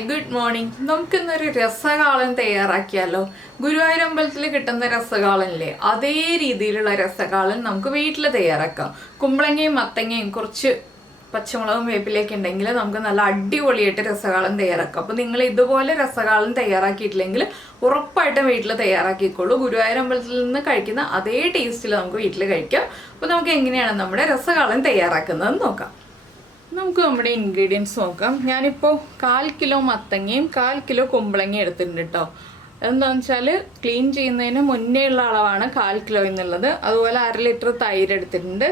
Hi good morning. നമുക്കിന്നൊരു രസകാളൻ തയ്യാറാക്കിയാലോ? ഗുരുവായൂർ അമ്പലത്തിൽ കിട്ടുന്ന രസകാളനില്ലേ, അതേ രീതിയിലുള്ള രസകാളൻ നമുക്ക് വീട്ടിൽ തയ്യാറാക്കാം. കുമ്പളങ്ങയും മത്തങ്ങയും കുറച്ച് പച്ചമുളകും വേപ്പിലേക്ക് ഉണ്ടെങ്കിൽ നമുക്ക് നല്ല അടിപൊളിയായിട്ട് രസകാളൻ തയ്യാറാക്കാം. അപ്പോൾ നിങ്ങൾ ഇതുപോലെ രസകാളൻ തയ്യാറാക്കിയിട്ടില്ലെങ്കിൽ ഉറപ്പായിട്ടും വീട്ടിൽ തയ്യാറാക്കിക്കോളൂ. ഗുരുവായൂർ അമ്പലത്തിൽ നിന്ന് കഴിക്കുന്ന അതേ ടേസ്റ്റിൽ നമുക്ക് വീട്ടിൽ കഴിക്കാം. അപ്പോൾ നമുക്ക് എങ്ങനെയാണ് നമ്മുടെ രസകാളൻ തയ്യാറാക്കുന്നതെന്ന് നോക്കാം. നമുക്ക് നമ്മുടെ ഇൻഗ്രീഡിയൻസ് നോക്കാം. ഞാനിപ്പോൾ 1/4 കിലോ മത്തങ്ങയും 1/4 കിലോ കുമ്പളങ്ങയും എടുത്തിട്ടുണ്ട് കേട്ടോ. എന്താണെന്ന് വെച്ചാൽ ക്ലീൻ ചെയ്യുന്നതിന് മുന്നേ ഉള്ള അളവാണ് 1/4 കിലോ എന്നുള്ളത്. അതുപോലെ 1/2 ലിറ്റർ തൈര് എടുത്തിട്ടുണ്ട്,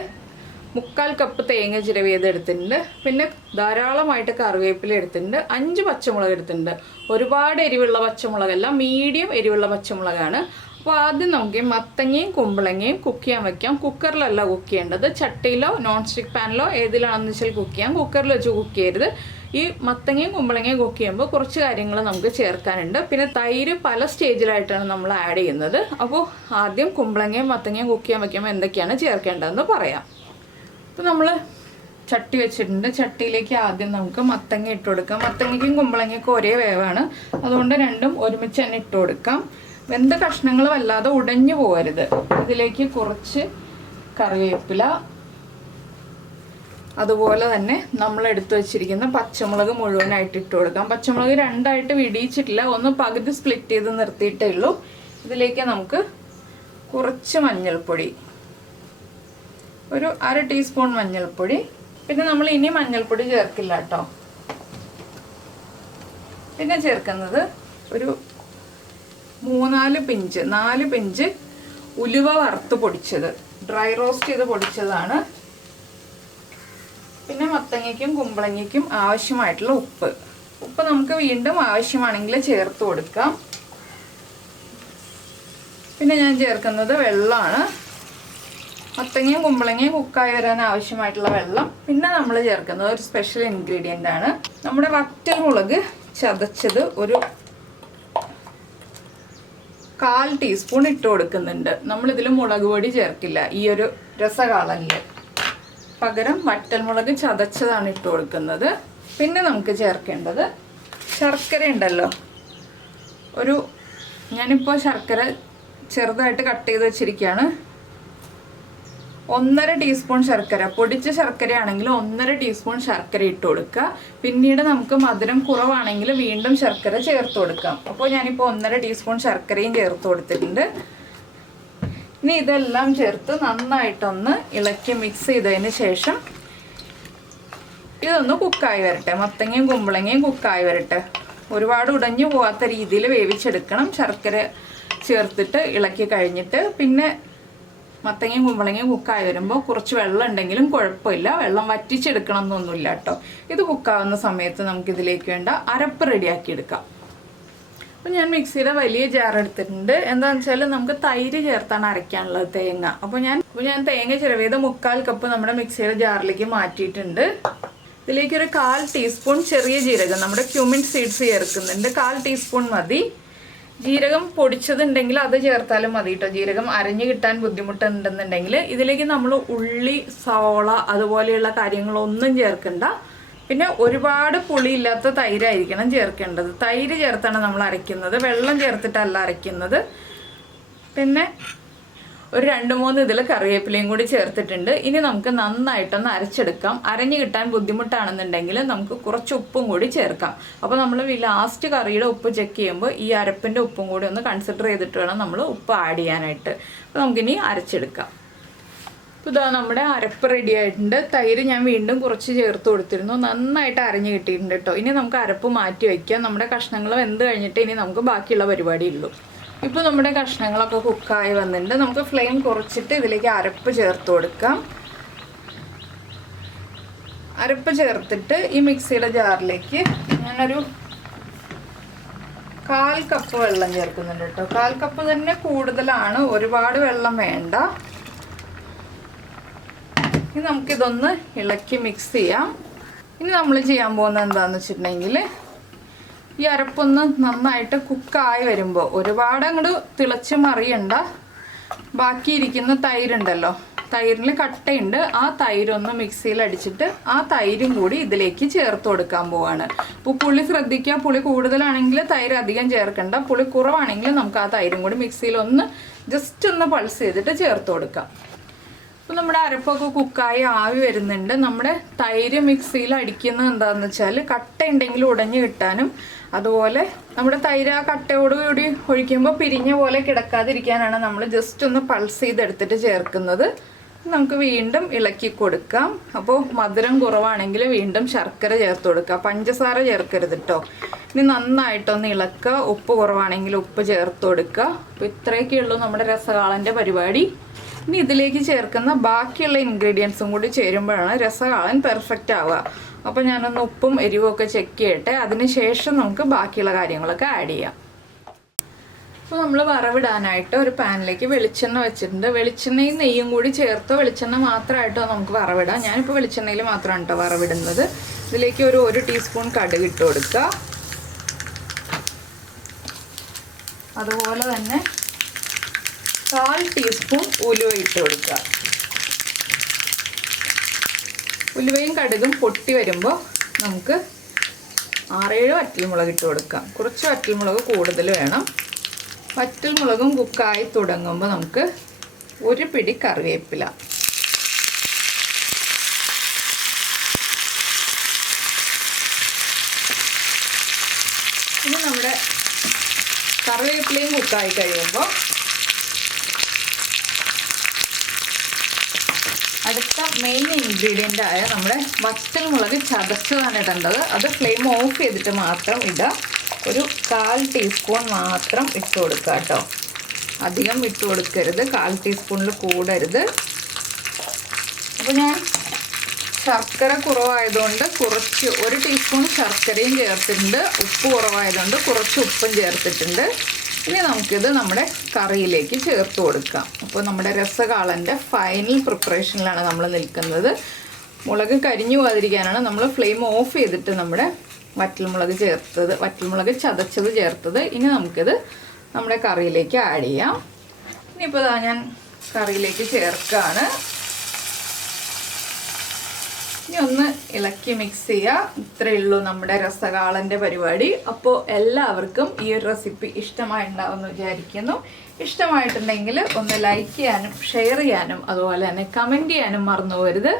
3/4 കപ്പ് തേങ്ങ ചിരവിയത് എടുത്തിട്ടുണ്ട്, പിന്നെ ധാരാളമായിട്ട് കറിവേപ്പില എടുത്തിട്ടുണ്ട്, 5 പച്ചമുളക് എടുത്തിട്ടുണ്ട്. ഒരുപാട് എരിവുള്ള പച്ചമുളകല്ല, മീഡിയം എരിവുള്ള പച്ചമുളകാണ്. അപ്പോൾ ആദ്യം നമുക്ക് മത്തങ്ങയും കുമ്പളങ്ങയും കുക്ക് ചെയ്യാൻ വെക്കാം. കുക്കറിലല്ല കുക്ക് ചെയ്യേണ്ടത്, ചട്ടിയിലോ നോൺ സ്റ്റിക്ക് പാനിലോ ഏതിലാണെന്ന് വെച്ചാൽ കുക്ക് ചെയ്യാം. കുക്കറിൽ വെച്ച് കുക്ക് ചെയ്യരുത്. ഈ മത്തങ്ങയും കുമ്പളങ്ങയും കുക്ക് ചെയ്യുമ്പോൾ കുറച്ച് കാര്യങ്ങൾ നമുക്ക് ചേർക്കാനുണ്ട്. പിന്നെ തൈര് പല സ്റ്റേജിലായിട്ടാണ് നമ്മൾ ആഡ് ചെയ്യുന്നത്. അപ്പോൾ ആദ്യം കുമ്പളങ്ങയും മത്തങ്ങയും കുക്ക് ചെയ്യാൻ വയ്ക്കുമ്പോൾ എന്തൊക്കെയാണ് ചേർക്കേണ്ടതെന്ന് പറയാം. അപ്പോൾ നമ്മൾ ചട്ടി വെച്ചിട്ടുണ്ട്. ചട്ടിയിലേക്ക് ആദ്യം നമുക്ക് മത്തങ്ങ ഇട്ട് കൊടുക്കാം. മത്തങ്ങയ്ക്കും കുമ്പളങ്ങയ്ക്കും ഒരേ വേവാണ്, അതുകൊണ്ട് രണ്ടും ഒരുമിച്ച് തന്നെ ഇട്ട് കൊടുക്കാം. വെന്ത കഷ്ണങ്ങൾ വല്ലാതെ ഉടഞ്ഞു പോകരുത്. ഇതിലേക്ക് കുറച്ച് കറിവേപ്പില, അതുപോലെ തന്നെ നമ്മൾ എടുത്തു വെച്ചിരിക്കുന്ന പച്ചമുളക് മുഴുവനായിട്ട് ഇട്ട് കൊടുക്കാം. പച്ചമുളക് രണ്ടായിട്ട് വിടിയിച്ചിട്ടില്ല, ഒന്ന് പകുതി സ്പ്ലിറ്റ് ചെയ്ത് നിർത്തിയിട്ടേ ഉള്ളൂ. ഇതിലേക്ക് നമുക്ക് കുറച്ച് മഞ്ഞൾപ്പൊടി, ഒരു 1/2 ടീസ്പൂൺ മഞ്ഞൾപ്പൊടി. പിന്നെ നമ്മൾ ഇനി മഞ്ഞൾപ്പൊടി ചേർക്കില്ല കേട്ടോ. പിന്നെ ചേർക്കുന്നത് ഒരു 4 പിഞ്ച് ഉലുവ വറുത്ത് പൊടിച്ചത്, ഡ്രൈ റോസ്റ്റ് ചെയ്ത് പൊടിച്ചതാണ്. പിന്നെ മത്തങ്ങയ്ക്കും കുമ്പളങ്ങയ്ക്കും ആവശ്യമായിട്ടുള്ള ഉപ്പ് നമുക്ക് വീണ്ടും ആവശ്യമാണെങ്കിൽ ചേർത്ത് കൊടുക്കാം. പിന്നെ ഞാൻ ചേർക്കുന്നത് വെള്ളമാണ്. മത്തങ്ങയും കുമ്പളങ്ങയും കുക്കായി വരാൻ ആവശ്യമായിട്ടുള്ള വെള്ളം. പിന്നെ നമ്മൾ ചേർക്കുന്നത് ഒരു സ്പെഷ്യൽ ഇൻഗ്രീഡിയൻ്റ് ആണ്, നമ്മുടെ വറ്റൽ മുളക് ചതച്ചത് ഒരു 1/4 ടീസ്പൂൺ ഇട്ട് കൊടുക്കുന്നുണ്ട്. നമ്മളിതിൽ മുളക് പൊടി ചേർക്കില്ല ഈ ഒരു രസകാളനിൽ, പകരം വറ്റൽമുളക് ചതച്ചതാണ് ഇട്ട് കൊടുക്കുന്നത്. പിന്നെ നമുക്ക് ചേർക്കേണ്ടത് ശർക്കര ഉണ്ടല്ലോ. ഞാനിപ്പോൾ ശർക്കര ചെറുതായിട്ട് കട്ട് ചെയ്ത് വെച്ചിരിക്കുകയാണ്. 1/2 ടീസ്പൂൺ ശർക്കര, പൊടിച്ച ശർക്കരയാണെങ്കിൽ 1/2 ടീസ്പൂൺ ശർക്കര ഇട്ട് കൊടുക്കുക. പിന്നീട് നമുക്ക് മധുരം കുറവാണെങ്കിൽ വീണ്ടും ശർക്കര ചേർത്ത് കൊടുക്കാം. അപ്പോൾ ഞാനിപ്പോൾ 1/2 ടീസ്പൂൺ ശർക്കരയും ചേർത്ത് കൊടുത്തിട്ടുണ്ട്. ഇനി ഇതെല്ലാം ചേർത്ത് നന്നായിട്ടൊന്ന് ഇളക്കി മിക്സ് ചെയ്തതിന് ശേഷം ഇതൊന്ന് കുക്കായി വരട്ടെ. മത്തങ്ങയും കുമ്പളങ്ങയും കുക്കായി വരട്ടെ. ഒരുപാട് ഉടഞ്ഞു പോകാത്ത രീതിയിൽ വേവിച്ചെടുക്കണം. ശർക്കര ചേർത്തിട്ട് ഇളക്കി കഴിഞ്ഞിട്ട് പിന്നെ മത്തങ്ങയും കുമ്പളങ്ങയും കുക്കായി വരുമ്പോൾ കുറച്ച് വെള്ളം ഉണ്ടെങ്കിലും കുഴപ്പമില്ല, വെള്ളം വറ്റിച്ചെടുക്കണം എന്നൊന്നുമില്ല കേട്ടോ. ഇത് കുക്കാവുന്ന സമയത്ത് നമുക്കിതിലേക്ക് വേണ്ട അരപ്പ് റെഡിയാക്കി എടുക്കാം. അപ്പോൾ ഞാൻ മിക്സിയുടെ വലിയ ജാർ എടുത്തിട്ടുണ്ട്. എന്താണെന്ന് വെച്ചാൽ നമുക്ക് തൈര് ചേർത്താണ് അരയ്ക്കാനുള്ളത്, തേങ്ങ. അപ്പോൾ ഞാൻ തേങ്ങ ചിരവിയത് 3/4 കപ്പ് നമ്മുടെ മിക്സിയുടെ ജാറിലേക്ക് മാറ്റിയിട്ടുണ്ട്. ഇതിലേക്ക് ഒരു 1/4 ടീസ്പൂൺ ചെറിയ ജീരകം, നമ്മുടെ ക്യൂമിൻ സീഡ്സ് ചേർക്കുന്നുണ്ട്. 1/4 ടീസ്പൂൺ മതി. ജീരകം പൊടിച്ചതുണ്ടെങ്കിൽ അത് ചേർത്താലും മതി കേട്ടോ. ജീരകം അരഞ്ഞു കിട്ടാൻ ബുദ്ധിമുട്ടുണ്ടെന്നുണ്ടെങ്കിൽ ഇതിലേക്ക് നമ്മൾ ഉള്ളി, സവോള അതുപോലെയുള്ള കാര്യങ്ങളൊന്നും ചേർക്കണ്ട. പിന്നെ ഒരുപാട് പുളിയില്ലാത്ത തൈരായിരിക്കണം ചേർക്കേണ്ടത്. തൈര് ചേർത്താണ് നമ്മൾ അരയ്ക്കുന്നത്, വെള്ളം ചേർത്തിട്ടല്ല അരയ്ക്കുന്നത്. പിന്നെ ഒരു 2-3 ഇതിൽ കറിവേപ്പിലയും കൂടി ചേർത്തിട്ടുണ്ട്. ഇനി നമുക്ക് നന്നായിട്ടൊന്ന് അരച്ചെടുക്കാം. അരഞ്ഞു കിട്ടാൻ ബുദ്ധിമുട്ടാണെന്നുണ്ടെങ്കിൽ നമുക്ക് കുറച്ച് ഉപ്പും കൂടി ചേർക്കാം. അപ്പോൾ നമ്മൾ ലാസ്റ്റ് കറിയുടെ ഉപ്പ് ചെക്ക് ചെയ്യുമ്പോൾ ഈ അരപ്പിൻ്റെ ഉപ്പും കൂടി ഒന്ന് കൺസിഡർ ചെയ്തിട്ട് വേണം നമ്മൾ ഉപ്പ് ആഡ് ചെയ്യാനായിട്ട്. അപ്പോൾ നമുക്കിനി അരച്ചെടുക്കാം. അപ്പോൾ ഇതാ നമ്മുടെ അരപ്പ് റെഡി ആയിട്ടുണ്ട്. തൈര് ഞാൻ വീണ്ടും കുറച്ച് ചേർത്ത് കൊടുത്തിരുന്നു, നന്നായിട്ട് അരഞ്ഞു കിട്ടിയിട്ടുണ്ട് കേട്ടോ. ഇനി നമുക്ക് അരപ്പ് മാറ്റി വയ്ക്കാം. നമ്മുടെ കഷ്ണങ്ങൾ വെന്ത് കഴിഞ്ഞിട്ട് ഇനി നമുക്ക് ബാക്കിയുള്ള പരിപാടിയുള്ളൂ. ഇപ്പോൾ നമ്മുടെ കഷ്ണങ്ങളൊക്കെ കുക്കായി വന്നിട്ടുണ്ട്. നമുക്ക് ഫ്ലെയിം കുറച്ചിട്ട് ഇതിലേക്ക് അരപ്പ് ചേർത്ത് കൊടുക്കാം. അരപ്പ് ചേർത്തിട്ട് ഈ മിക്സിയുടെ ജാറിലേക്ക് ഞാനൊരു 1/4 കപ്പ് വെള്ളം ചേർക്കുന്നുണ്ട് കേട്ടോ. 1/4 കപ്പ് തന്നെ കൂടുതലാണ്, ഒരുപാട് വെള്ളം വേണ്ട. ഇനി നമുക്കിതൊന്ന് ഇളക്കി മിക്സ് ചെയ്യാം. ഇനി നമ്മൾ ചെയ്യാൻ പോകുന്നത് എന്താണെന്ന് വെച്ചിട്ടുണ്ടെങ്കിൽ ഈ അരപ്പൊന്ന് നന്നായിട്ട് കുക്കായി വരുമ്പോൾ ഒരുപാട് അങ്ങോട്ട് തിളച്ച് മറിയണ്ട. ബാക്കിയിരിക്കുന്ന തൈരുണ്ടല്ലോ, തൈരിൽ കട്ടയുണ്ട്. ആ തൈരൊന്ന് മിക്സിയിൽ അടിച്ചിട്ട് ആ തൈരും കൂടി ഇതിലേക്ക് ചേർത്ത് കൊടുക്കാൻ പോവാണ്. അപ്പോൾ പുളി ശ്രദ്ധിക്കുക, പുളി കൂടുതലാണെങ്കിൽ തൈര് അധികം ചേർക്കണ്ട, പുളി കുറവാണെങ്കിൽ നമുക്ക് ആ തൈരും കൂടി മിക്സിയിൽ ഒന്ന് ജസ്റ്റ് ഒന്ന് പൾസ് ചെയ്തിട്ട് ചേർത്ത് കൊടുക്കാം. അപ്പോൾ നമ്മുടെ അരപ്പൊക്കെ കുക്കായി ആവി വരുന്നുണ്ട്. നമ്മുടെ തൈര് മിക്സിയിൽ അടിക്കുന്നത് എന്താണെന്ന് വെച്ചാൽ കട്ട ഉണ്ടെങ്കിൽ ഉടഞ്ഞു കിട്ടാനും, അതുപോലെ നമ്മുടെ തൈര് ആ കട്ടയോടുകൂടി ഒഴിക്കുമ്പോൾ പിരിഞ്ഞ പോലെ കിടക്കാതിരിക്കാനാണ് നമ്മൾ ജസ്റ്റ് ഒന്ന് പൾസ് ചെയ്തെടുത്തിട്ട് ചേർക്കുന്നത്. നമുക്ക് വീണ്ടും ഇളക്കി കൊടുക്കാം. അപ്പോൾ മധുരം കുറവാണെങ്കിൽ വീണ്ടും ശർക്കര ചേർത്ത് കൊടുക്കുക, പഞ്ചസാര ചേർക്കരുത് കേട്ടോ. ഇനി നന്നായിട്ടൊന്ന് ഇളക്കുക. ഉപ്പ് കുറവാണെങ്കിൽ ഉപ്പ് ചേർത്ത് കൊടുക്കുക. അപ്പോൾ ഇത്രയൊക്കെയുള്ളൂ നമ്മുടെ രസകാളൻ്റെ പരിപാടി. ഇനി ഇതിലേക്ക് ചേർക്കുന്ന ബാക്കിയുള്ള ഇൻഗ്രീഡിയൻസും കൂടി ചേരുമ്പോഴാണ് രസകാളൻ പെർഫെക്റ്റ് ആവുക. അപ്പോൾ ഞാനൊന്ന് ഉപ്പും എരിവും ഒക്കെ ചെക്ക് ചെയ്യട്ടെ, അതിനുശേഷം നമുക്ക് ബാക്കിയുള്ള കാര്യങ്ങളൊക്കെ ആഡ് ചെയ്യാം. അപ്പോൾ നമ്മൾ വറവിടാനായിട്ട് ഒരു പാനിലേക്ക് വെളിച്ചെണ്ണ വെച്ചിട്ടുണ്ട്. വെളിച്ചെണ്ണയും നെയ്യും കൂടി ചേർത്തോ വെളിച്ചെണ്ണ മാത്രമായിട്ടോ നമുക്ക് വറവിടാം. ഞാനിപ്പോൾ വെളിച്ചെണ്ണയിൽ മാത്രമാണ് കേട്ടോ വറവിടുന്നത്. ഇതിലേക്ക് ഒരു 1 ടീസ്പൂൺ കടുക് ഇട്ട് കൊടുക്കുക. അതുപോലെ തന്നെ 1/4 ടീസ്പൂൺ ഉലുവ ഇട്ട് കൊടുക്കുക. ഉലുവയും കടുകും പൊട്ടി വരുമ്പോൾ നമുക്ക് 6-7 വറ്റൽമുളക് ഇട്ട് കൊടുക്കാം. കുറച്ച് വറ്റൽമുളക് കൂടുതൽ വേണം. വറ്റൽമുളകും കുക്കായി തുടങ്ങുമ്പോൾ നമുക്ക് 1 പിടി കറിവേപ്പില, ഇനി നമ്മുടെ കറിവേപ്പിലയും കുക്കായി കഴിയുമ്പോൾ അടുത്ത മെയിൻ ഇൻഗ്രീഡിയൻ്റ് ആയ നമ്മുടെ വറ്റൽമുളക് ചതച്ചതാണ് ഇടേണ്ടത്. അത് ഫ്ലെയിം ഓഫ് ചെയ്തിട്ട് മാത്രം ഇടുക. ഒരു 1/4 ടീസ്പൂൺ മാത്രം ഇട്ട് കൊടുക്കുക കേട്ടോ, അധികം ഇട്ട് കൊടുക്കരുത്. 1/4 ടീസ്പൂണിൽ കൂടരുത്. അപ്പോൾ ഞാൻ ശർക്കര കുറവായതുകൊണ്ട് കുറച്ച് 1 ടീസ്പൂൺ ശർക്കരയും ചേർത്തിട്ടുണ്ട്. ഉപ്പ് കുറവായതുകൊണ്ട് കുറച്ച് ഉപ്പും ചേർത്തിട്ടുണ്ട്. ഇനി നമുക്കിത് നമ്മുടെ കറിയിലേക്ക് ചേർത്ത് കൊടുക്കാം. അപ്പോൾ നമ്മുടെ രസകാളൻ്റെ ഫൈനൽ പ്രിപ്പറേഷനിലാണ് നമ്മൾ നിൽക്കുന്നത്. മുളക് കരിഞ്ഞു പോകാതിരിക്കാനാണ് നമ്മൾ ഫ്ലെയിം ഓഫ് ചെയ്തിട്ട് നമ്മുടെ വറ്റൽമുളക് ചതച്ചത് ചേർത്തത്. ഇനി നമുക്കിത് നമ്മുടെ കറിയിലേക്ക് ആഡ് ചെയ്യാം. ഇനിയിപ്പോൾ ഞാൻ കറിയിലേക്ക് ചേർക്കുകയാണ്. ഇനി ഒന്ന് ഇളക്കി മിക്സ് ചെയ്യുക. ഇത്രയേ ഉള്ളൂ നമ്മുടെ രസകാളൻ്റെ പരിപാടി. അപ്പോൾ എല്ലാവർക്കും ഈ ഒരു റെസിപ്പി ഇഷ്ടമായിട്ടുണ്ടാവുമെന്ന് വിചാരിക്കുന്നു. ഇഷ്ടമായിട്ടുണ്ടെങ്കിൽ ഒന്ന് ലൈക്ക് ചെയ്യാനും ഷെയർ ചെയ്യാനും അതുപോലെ തന്നെ കമൻറ്റ് ചെയ്യാനും മറന്നു പോകരുത്.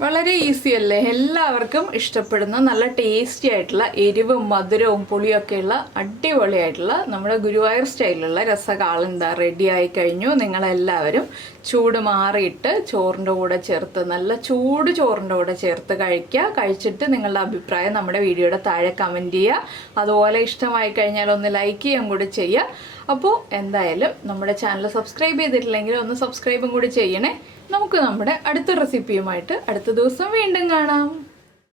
വളരെ ഈസി അല്ലേ, എല്ലാവർക്കും ഇഷ്ടപ്പെടുന്ന നല്ല ടേസ്റ്റി ആയിട്ടുള്ള എരിവും മധുരവും പുളിയൊക്കെയുള്ള അടിപൊളിയായിട്ടുള്ള നമ്മുടെ ഗുരുവായൂർ സ്റ്റൈലിലുള്ള രസകാളൻ എന്താ റെഡി ആയി കഴിഞ്ഞു. നിങ്ങളെല്ലാവരും ചൂട് മാറിയിട്ട് ചോറിൻ്റെ കൂടെ ചേർത്ത്, നല്ല ചൂട് ചോറിൻ്റെ കൂടെ ചേർത്ത് കഴിക്കുക. കഴിച്ചിട്ട് നിങ്ങളുടെ അഭിപ്രായം നമ്മുടെ വീഡിയോയുടെ താഴെ കമൻറ്റ് ചെയ്യുക. അതുപോലെ ഇഷ്ടമായി കഴിഞ്ഞാൽ ഒന്ന് ലൈക്ക് ചെയ്യാൻ കൂടി ചെയ്യുക. അപ്പോൾ എന്തായാലും നമ്മുടെ ചാനൽ സബ്സ്ക്രൈബ് ചെയ്തിട്ടില്ലെങ്കിൽ ഒന്ന് സബ്സ്ക്രൈബും കൂടി ചെയ്യണേ. നമുക്ക് നമ്മുടെ അടുത്ത റെസിപ്പിയുമായിട്ട് അടുത്ത ദിവസം വീണ്ടും കാണാം.